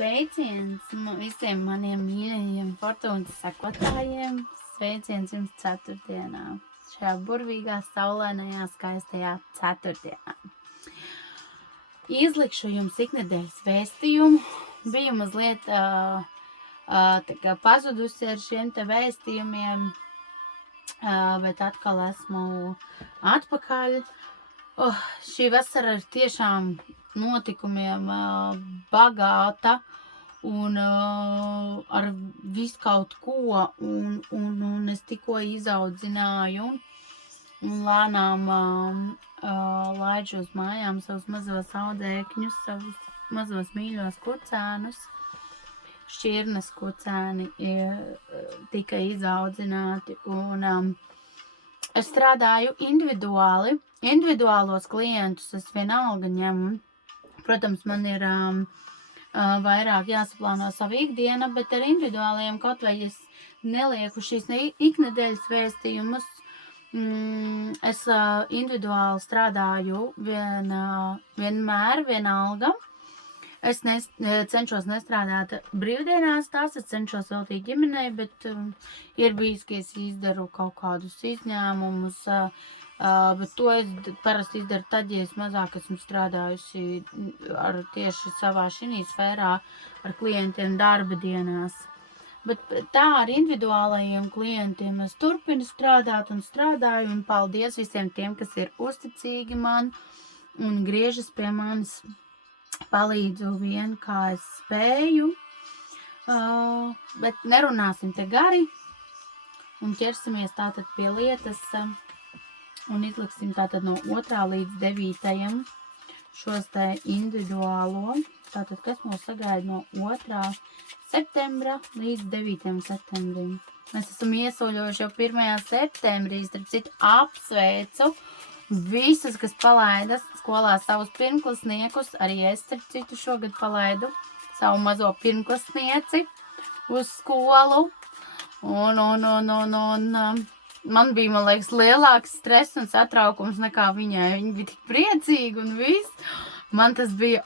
Sveiciens visiem maniem mīļajiem fortūnas sekotājiem. Sveiciens jums ceturtdienā, šajā burvīgā, saulainajā, skaistajā ceturtdienā. Izlikšu jums iknedēļas vēstījumu. Biju mazliet pazudusi ar šiem te vēstījumiem, bet atkal esmu atpakaļ. Šī vasara ir tiešām notikumiem bagāta un ar visu kaut ko, un es tikko izaudzināju un lēnām laidu uz mājām savus mazos audzēkņus, savus mazos mīļos kucēnus. Šķirnes kucēni tika izaudzināti, un es strādāju individuāli. Individuālos klientus es vienalga ņemu. Protams, man ir vairāk jāsaplāno savu ikdienu, bet ar individuāliem kaut vai es nelieku šīs iknedēļas vēstījumus. Es individuāli strādāju vienmēr vienalga. Es cenšos nestrādāt brīvdienās, es cenšos veltīt ģimenei, bet ir bijis, ka es izdaru kaut kādus izņēmumus, bet to es parasti izdaru tad, ja es mazāk esmu strādājusi ar tieši savā šī sfērā ar klientiem darba dienās. Bet tā ar individuālajiem klientiem es turpinu strādāt un strādāju, un paldies visiem tiem, kas ir uzticīgi man un griežas pie manis. Palīdzu vien, kā es spēju, bet nerunāsim te gari un ķersimies tātad pie lietas un izliksim tātad no 2. līdz 9. šos te individuālo, tātad kas mūs sagaida no 2. septembra līdz 9. septembrim. Mēs esam iesoļojuši jau 1. septembrī, starp citu apsveicu visus, kas palaida skolā savus pirmklasniekus, arī es, starp citu, šogad palaidu savu mazo pirmklasnieci uz skolu. Un man bija, man liekas, lielāks stress un satraukums nekā viņai. Viņa bija tik priecīga un viss. Man tas bija,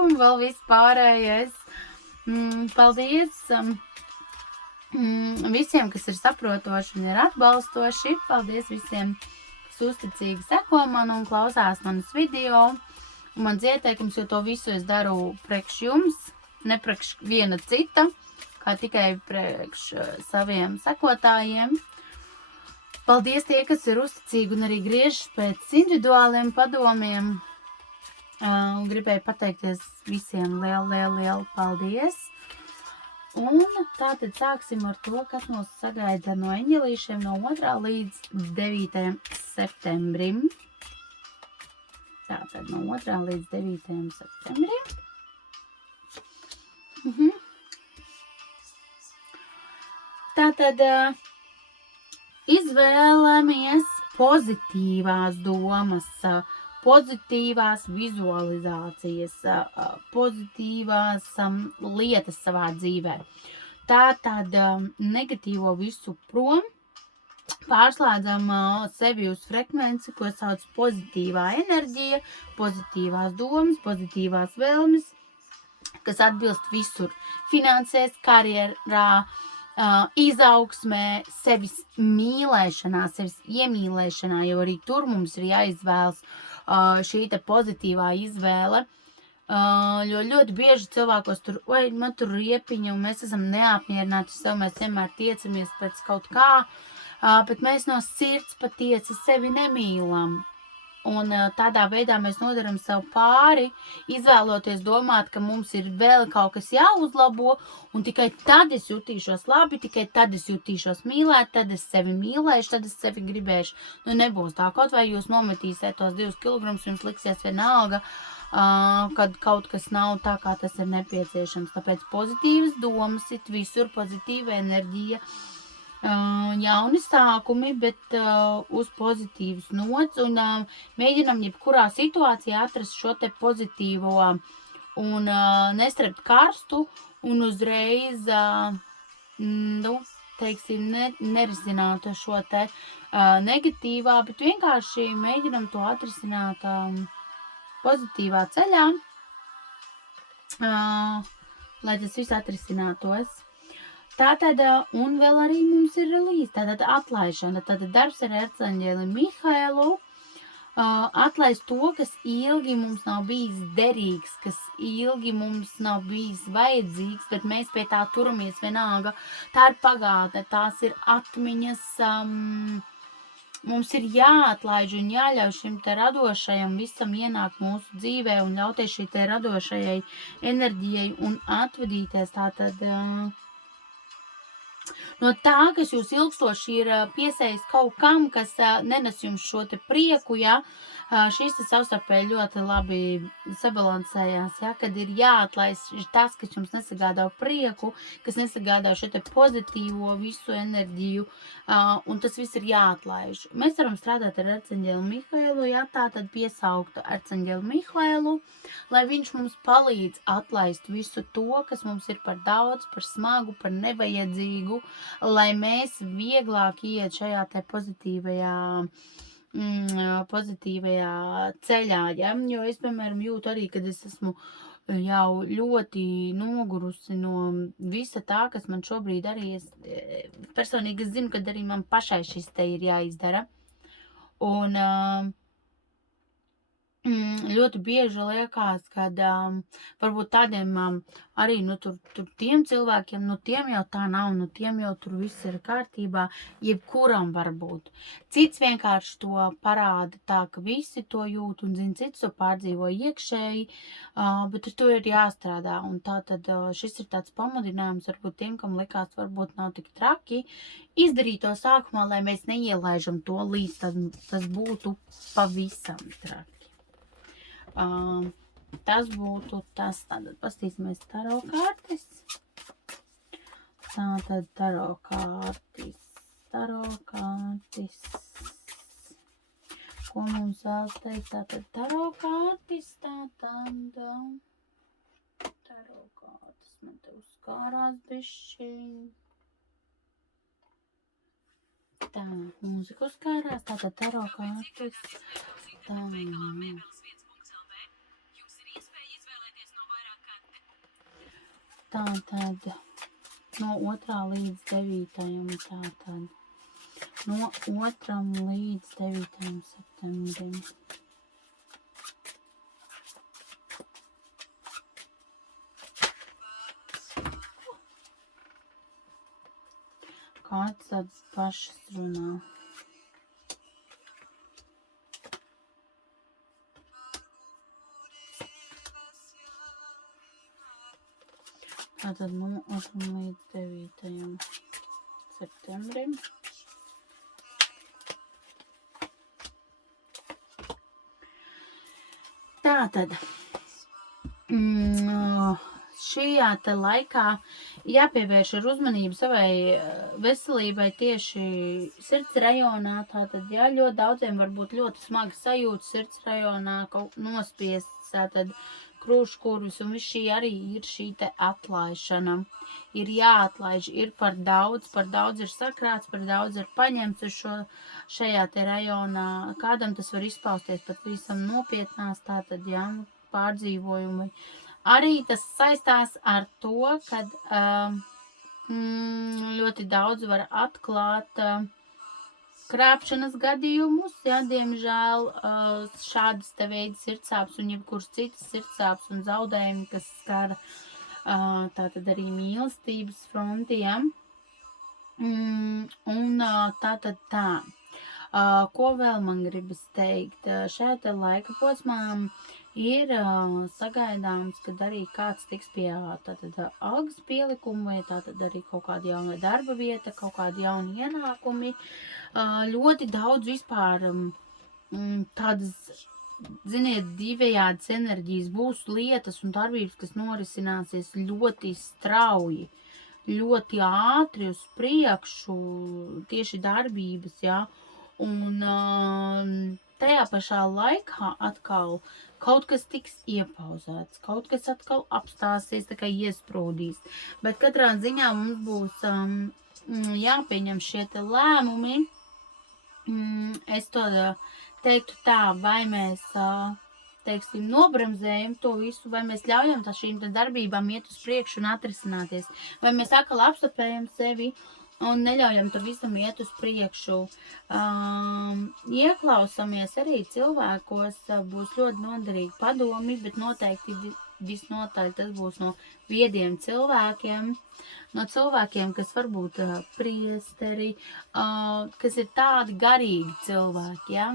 un vēl viss pārējais. Paldies visiem, kas ir saprotoši un ir atbalstoši. Paldies visiem, uzticīgi seko man un klausās manas video. Un mans ieteikums, jo to visu es daru priekš jums, ne priekš viena cita, kā tikai priekš saviem sekotājiem. Paldies tie, kas ir uzticīgi un arī griežas pēc individuāliem padomiem. Gribēju pateikties visiem lielu paldies. Un tātad sāksim ar to, kas mūs sagaida no eņģelīšiem no 2. līdz 9. septembrim. Tātad no 2. līdz 9. septembrim. Tātad izvēlamies pozitīvās domas, pozitīvās vizualizācijas, pozitīvās lietas savā dzīvē. Tātad negatīvo visu prom, pārslēdzam sevi uz frekvenci, ko sauc pozitīvā enerģija, pozitīvās domas, pozitīvās vēlmes, kas atbilst visur. Finansēs, karjerā, izaugsmē, sevis mīlēšanā, sevis iemīlēšanā, jo arī tur mums ir jāizvēlas šī te pozitīvā izvēle, jo ļoti bieži cilvēkos tur, man tur riepiņa un mēs esam neapmierināti sev, mēs vienmēr tiecamies pēc kaut kā, bet mēs no sirds patiesi sevi nemīlam. Un tādā veidā mēs nodaram sev pāri, izvēloties domāt, ka mums ir vēl kaut kas jāuzlabo, un tikai tad es jutīšos labi, tikai tad es jutīšos mīlēt, tad es sevi mīlēšu, tad es sevi gribēšu. Nebūs tā, kaut vai jūs nometīsiet tos 2 kilogramus, jums liksies vienalga, kad kaut kas nav tā, kā tas ir nepieciešams. Tāpēc pozitīvas domas, ir visur pozitīva enerģija, jauni sākumi, bet uz pozitīvas nots, un mēģinam jebkurā situācijā atrast šo te pozitīvo un nestrept karstu un uzreiz, teiksim, nerisināt šo te negatīvā, bet vienkārši mēģinam to atrisināt pozitīvā ceļā. lai tas viss atrisinātos. Tātad, un vēl arī mums ir release, tātad atlaišana, tātad darbs ar arcangeli Mihailu, atlaist to, kas ilgi mums nav bijis derīgs, kas ilgi mums nav bijis vajadzīgs, bet mēs pie tā turamies vienalga. Tā ir pagātne, tās ir atmiņas, mums ir jāatlaiž un jāļauj šim te radošajam visam ienākt mūsu dzīvē un ļauties šī te radošajai enerģijai un atvadīties. Tātad no tā, kas jūs ilgstoši ir piesējis kaut kam, kas nenes jums šo te prieku, ja, šīs te savstarpēji ļoti labi sabalansējās, ja, kad ir jāatlaist tas, kas jums nesagādā prieku, kas nesagādā šo te pozitīvo visu enerģiju, un tas viss ir jāatlaiž. Mēs varam strādāt ar arcangeli Mihailu, ja, tātad piesaukt arcangeli Mihailu, lai viņš mums palīdz atlaist visu to, kas mums ir par daudz, par smagu, par nevajadzīgu, lai mēs vieglāk iet šajā te pozitīvajā ceļā, ja? Jo es, piemēram, jūtu arī, kad es esmu jau ļoti nogurusi no visa tā, kas man šobrīd arī personīgi es zinu, kad arī man pašai šis te ir jāizdara. Un ļoti bieži liekas, kad varbūt tādiem arī, tur tiem cilvēkiem, tiem jau tā nav, tiem jau tur viss ir kārtībā, jebkuram varbūt. Cits vienkārši to parāda tā, ka visi to jūt, un cits to pārdzīvo iekšēji, bet ar to ir jāstrādā, un tātad šis ir tāds pamudinājums varbūt tiem, kam likās varbūt nav tik traki, izdarīt to sākumā, lai mēs neielaižam to līdz tas būtu pavisam traki. Tas būtu tas, tātad pastīsimies taro kārtis. Tātad taro kārtis. Ko mums vēl teikt? Tātad taro kārtis, taro kārtis, man te uzkārās bišķiņ. Tā, mūzika uzkārās, tātad taro kārtis. Tā. Tātad no 2. līdz 9. tātad no 2. līdz 9. septembrim. Kāds tāds pašas runā. Tātad no 2. līdz 9. septembrim. Tātad šajā te laikā jāpievērš ar uzmanību savai veselībai tieši sirds rajonā. Tātad, jā, ļoti daudziem var būt ļoti smagi sajūta sirds rajonā, kaut nospiests, tātad krūškurvis, un viss šī arī ir šī te atlaišana. Ir jāatlaiž, ir par daudz ir sakrāts, par daudz ir paņemts uz šajā te rajonā. Kādam tas var izpausties pat visam nopietnās, tātad, jā, pārdzīvojumi. Arī tas saistās ar to, kad ļoti daudz var atklāt krāpšanas gadījumus, jā, diemžēl šādas te veidi sirdsāpes un jebkuras citas sirdsāpes un zaudējumi, kas skar tātad arī mīlestības fronti, jā. Un tātad tā. Ko vēl man gribas teikt? Šajā te laika posmā ir sagaidāms, kad arī kāds tiks pie tātad algas pielikuma vai tātad arī kaut kāda jauna darba vieta, kaut kādi jauni ienākumi. Ļoti daudz vispār tādas, ziniet, divējādas enerģijas, būs lietas un darbības, kas norisināsies ļoti strauji, ļoti ātri uz priekšu, tieši darbības, jā. Un tajā pašā laikā atkal kaut kas tiks iepauzēts, kaut kas atkal apstāsies, tā kā iesprūdīs. Bet katrā ziņā mums būs jāpieņem šie te lēmumi. Es to teiktu tā, vai mēs teiksim, nobremzējam to visu, vai mēs ļaujam šīm darbībām iet uz priekšu un atrisināties, vai mēs atkal apstopējam sevi un neļaujam tam visam iet uz priekšu. Ieklausamies arī cilvēkos, būs ļoti noderīgi padomi, bet noteikti visnotaļ tas būs no viediem cilvēkiem, no cilvēkiem, kas varbūt priesteri, kas ir tādi garīgi cilvēki, ja?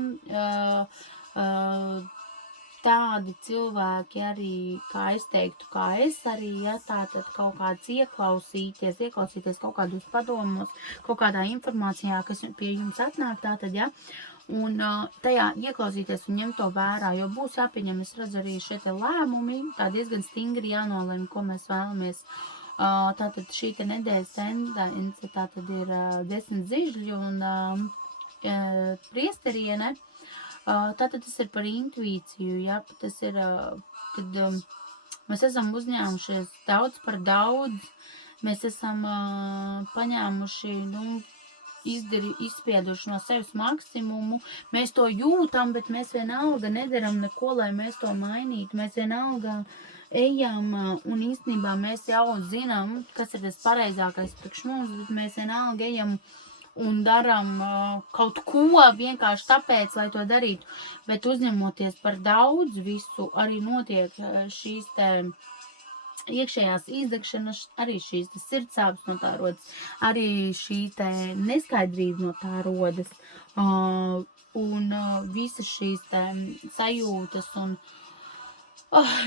Tādi cilvēki arī, kā es teiktu, kā es arī, ja, tātad kaut kāds ieklausīties kaut kādos padomos, kaut kādā informācijā, kas pie jums atnāk, tātad, ja, un tajā ieklausīties un ņemt to vērā, jo būs jāpieņem, es redzu arī šie te lēmumi, tā diezgan stingri jānolem, ko mēs vēlamies. Tātad šī te nedēļas tendence, tātad ir 10 zižļu un priesteriene. Tātad tas ir par intuīciju, ja, tas ir, kad mēs esam uzņēmušies daudz par daudz, mēs esam paņēmuši, izspieduši no sevis maksimumu, mēs to jūtam, bet mēs vienalga nedaram neko, lai mēs to mainītu, mēs vienalga ejam un īstenībā mēs jau zinām, kas ir tas pareizākais priekš mums, bet mēs vienalga ejam un daram kaut ko vienkārši tāpēc, lai to darītu, bet uzņemoties par daudz visu, arī notiek šīs te iekšējās izdegšanas, arī šīs te sirdsāpes no tā rodas, arī šī te neskaidrība no tā rodas, un visas šīs te sajūtas un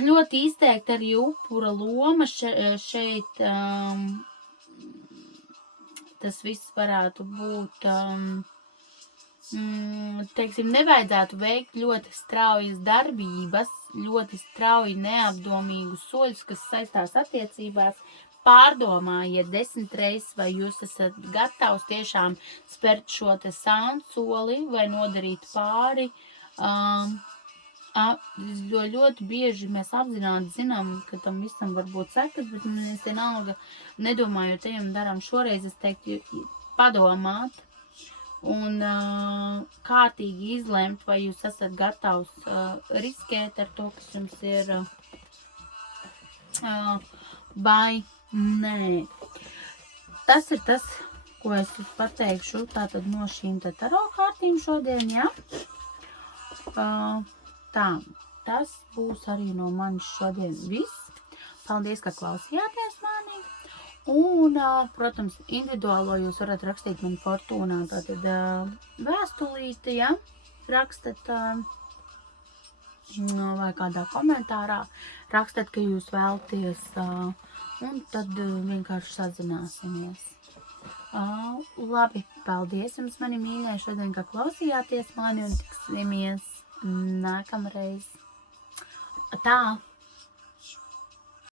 ļoti izteikti arī upura loma šeit, tas viss varētu būt, teiksim, nevajadzētu veikt ļoti straujas darbības, ļoti strauji neapdomīgus soļus, kas saistās attiecībās. Pārdomājiet 10 reizes, vai jūs esat gatavs tiešām spērt šo te sānsoli vai nodarīt pāri. Jo ļoti bieži mēs apzināti zinām, ka tam visam var būt sekas, bet mēs vienalga nedomājot ejam darām šoreiz, es teiktu, padomāt un kārtīgi izlemt, vai jūs esat gatavs riskēt ar to, kas jums ir, vai nē. Tas ir tas, ko es pateikšu tātad no šīm te taro kārtīm šodien, ja? Tā, tas būs arī no manis šodien viss. Paldies, ka klausījāties mani. Un, protams, individuālo jūs varat rakstīt man fortūnā, tātad vēstulīti, ja? Rakstat vai kādā komentārā. Rakstat, ka jūs vēlties, un tad vienkārši sazināsimies. Labi, paldies jums, mani mīļie, šodien, ka klausījāties mani un tiksimies nākamreiz. Tā!